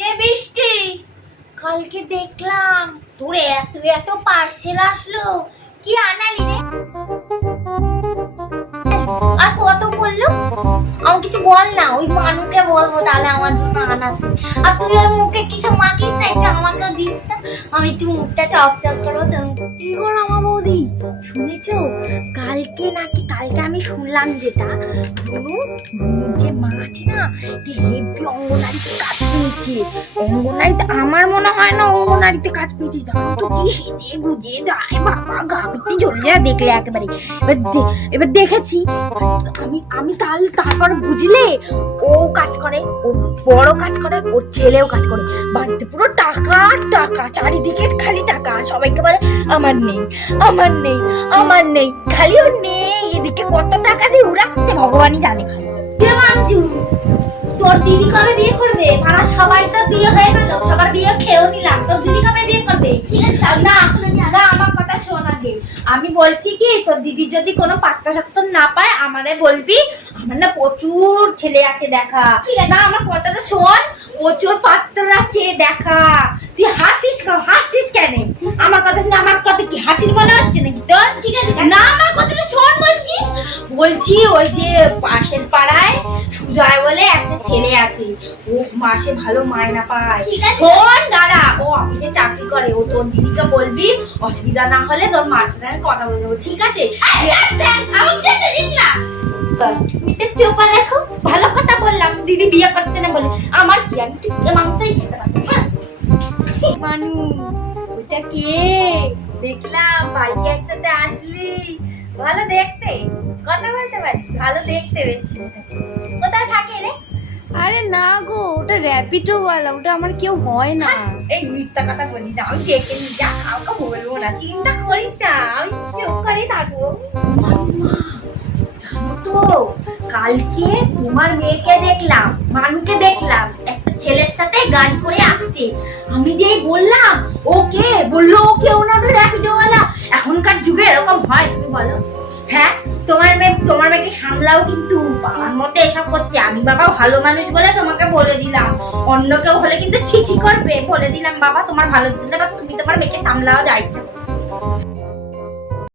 কিরে বৃষ্টি, কালকে দেখলাম তোর এত এত পার্সেল আসলো, কি আনালি রে? আর কত বললো? আমাকে কিছু বল না, ওই মানুকে বলবো তাহলে আমার জন্য আনাতে। আর তুই ওই মুখে কিছু মাখিস না, একটু আমাকেও দিস না, আমি একটু মুখটা চপচপ করবো। কি করো আমার বৌদি, শুনেছো কালকে নাকি, কালকে আমি শুনলাম যেটা যে মা আছে না, হেভি অঙ্গনারীতে কাজ পেয়েছে। অঙ্গনারীতে আমার মনে হয় না অঙ্গনারীতে কাজ পেয়েছে, জানো তো কি সেজে গুজে যায়, বাবা গা পিতে চলে যায় দেখলে একেবারে। এবার দেখেছি আমি আমি তারপর বুঝলে ও কাজ করে, ও বড় কাজ করে, ওর ছেলেও কাজ করে, বাড়িতে পুরো টাকা টাকা, চারিদিকে খালি টাকা। সবাইকে বলে আমার নেই আমার নেই আমার নেই, খালি ওর নেই। এদিকে কত টাকা দিয়ে উড়াচ্ছে ভগবানই জানে। তোর দিদি কবে বিয়ে করবে? পাড়ার সবাই তো বিয়ে হয়ে গেল, সবার বিয়ে খেয়েও নিলাম, তোর দিদি কবে বিয়ে করবে? ঠিক আছে না, না আমার কথা শোন আগে। আমি বলছি কি, তোর দিদি যদি কোনো পাত্র সাত্র না পায় আমারে বলবি, আমার না প্রচুর ছেলে আছে দেখা। না আমার কথাটা শোন, প্রচুর পাত্র আছে দেখা। তুই হাসিস কেন? আমার কথা শুনে আমার কথা কি হাসির মনে হচ্ছে নাকি তোর? ঠিক আছে না, আমার কথাটা শোন। বলছি ওই যে পাশের পাড়ায় সুজয় বলে একটা ছেলে আছে, ও মাসে ভালো মায়না পায়। শোন দাঁড়া, ও অফিসে চাকরি করে, ও তোর দিদিকে বলবি, অসুবিধা না হলে তোর মার সাথে আমি কথা বলে দেবো, ঠিক আছে? চোপা দেখো, ভালো কথা বললাম, দিদি বিয়ে করছে না বলে আমার কি, আমি ঠিক মাংসই খেতে পারবো। হ্যাঁ মানু, ওটা কে? দেখলাম বাইকে একসাথে আসলি, ভালো দেখতে, কথা বলতে পারি, ভালো দেখতে বেশি। কোথায় থাকে রে? আরে না গো, ওটা র্যাপিডো ওয়ালা, ওটা আমার কেউ হয় না। এই মিথ্যা কথা বলিস না, আমি ডেকে নিয়ে যা কাউকে বলবো না, চিন্তা করিস না, আমি চোখ করে থাকবো। জানো তো কালকে তোমার মেয়েকে দেখলাম, মানুকে দেখলাম একটা ছেলের সাথে গাড়ি করে আসছে। আমি যেই বললাম ওকে, বললো ওকে ওনার র্যাপিডো ওয়ালা। এখনকার যুগে এরকম হয় তুমি বলো? হ্যাঁ তোমার মেয়েকে সামলাও, কিন্তু বাবার মতে এসব করছে। আমি বাবা ভালো মানুষ বলে তোমাকে বলে দিলাম, অন্য কেউ হলে কিন্তু ছিছি করবে। বলে দিলাম বাবা তোমার ভালো দিলে, তুমি তোমার মেয়েকে সামলাও, যা ইচ্ছা।